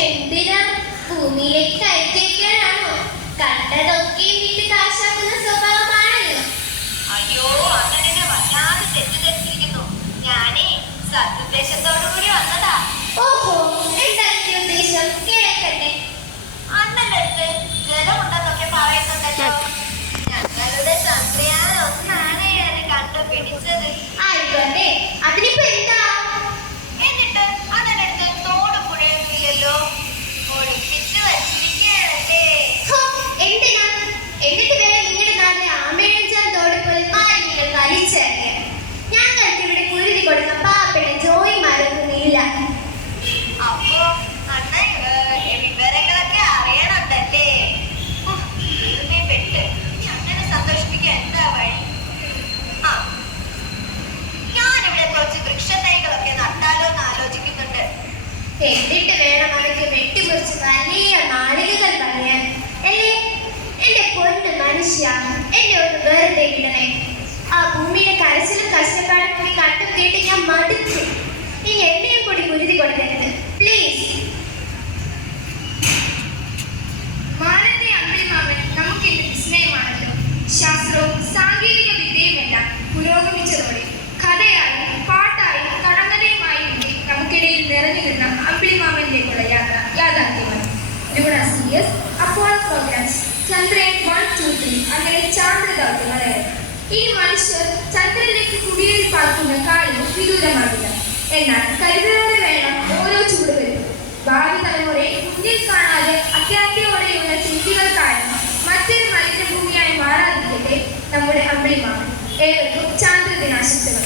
എന്തിനാ ഭൂമിയിലേക്ക് കയറ്റിയേക്കാനാണോ? കണ്ടതൊക്കെ വീട്ടിൽ കാശാക്കുന്ന സ്വഭാവമാണല്ലോ. അയ്യോ, അങ്ങനെ വല്ലാതെ തെറ്റിദ്ധരിച്ചിരിക്കുന്നു. ഞാനേ സതുദ്ദേശത്തോടുകൂടി വന്നതാ. ഓഹോ, എന്താ ഉദ്ദേശം? കേൾക്കട്ടെ. അണ്ണന്റെ അടുത്ത് ജലമുണ്ടെന്നൊക്കെ പറയുന്നുണ്ടല്ലോ. ഞങ്ങളുടെ ചന്ദ്രയാൻ ഒന്നാണ് അത് കണ്ടുപിടിച്ചത്. ആയിക്കോട്ടെ, അതിനിപ്പോ എന്താ? എന്നിട്ട് അണ്ണന്റെ അടുത്ത് തോട് പുഴയൊന്നുമില്ലല്ലോ, ഒളിപ്പിച്ചു വച്ചിരിക്കുകയാണല്ലേ. എന്തിനാ? എന്നിട്ട് വേണം നിങ്ങളുടെ നാട്ടിലെ ആമേഴഞ്ചാൻ തോട് പോലെ മാലിന്യങ്ങൾ വലിച്ചെറിയാൻ. ഞങ്ങൾക്ക് ഇവിടെ കുരുതി കൊടുക്കാൻ പാവപ്പെട്ട ജോയിമാരൊന്നും ഇല്ല. അപ്പോ അണ്ണൻ വിവരങ്ങളൊക്കെ അറിയണമല്ലേ? പെട്ട് അങ്ങനെ സന്തോഷിപ്പിക്കാൻ എന്താ വഴി? ആ, ഞാനിവിടെ കുറച്ച് വൃക്ഷത്തൈകളൊക്കെ നട്ടാലോ എന്ന് ആലോചിക്കുന്നുണ്ട്. എന്നിട്ട് വേണം അതൊക്കെ വെട്ടിമുറിച്ച് വലിയ മാളികകൾ പണിയാൻ അല്ലേ? എന്റെ പൊന്ന് മനുഷ്യ, എന്നെ ഒന്ന് വെറുതെ വിടണേ. ആ ഭൂമിയുടെ കരച്ചിലും കഷ്ടപ്പാടും കൂടി കണ്ടും കേട്ട് ഞാൻ മടുത്തു. ഇനി എന്നെയും കൂടി കുരുതി കൊടുക്കരുത് പ്ലീസ്. മാനത്തെ അമ്പിളിമാമൻ നമുക്കെന്ത് വിസ്മയമാണല്ലോ. ശാസ്ത്രവും സാങ്കേതിക വിദ്യയുമെല്ലാം പുരോഗമിച്ചതോടെ കഥയായി പാട്ടായി കടങ്കഥയുമായി നമുക്കിടയിൽ നിറഞ്ഞു നിന്ന അമ്പിളിമാമനിലേക്കുള്ള യാത്ര യാഥാർത്ഥ്യമായി. Luna CS, Apollo programs, Chandrayaan 1, 2, 3 അങ്ങനെ ചാന്ദ്ര ദൗത്യങ്ങളായിരുന്നു. ഈ മനുഷ്യർ ചന്ദ്രനിലേക്ക് കുടിയേറി പാർക്കുന്ന കാലവും വിദൂരമാകില്ല. എന്നാൽ കരുതലോടെ വേണം ഓരോ ചൂടുവെപ്പും. ഭാവി തലമുറയെ മുന്നിൽ കാണാതെ അത്യാഗ്രഹയോടെയുള്ള ചിന്തകൾ കാരണം മറ്റൊരു മലിനഭൂമിയായി മാറാതിരിക്കട്ടെ നമ്മുടെ അമ്പിളിമാമൻ. ഏവർക്കും ചാന്ദ്ര ദിനാശംസകൾ.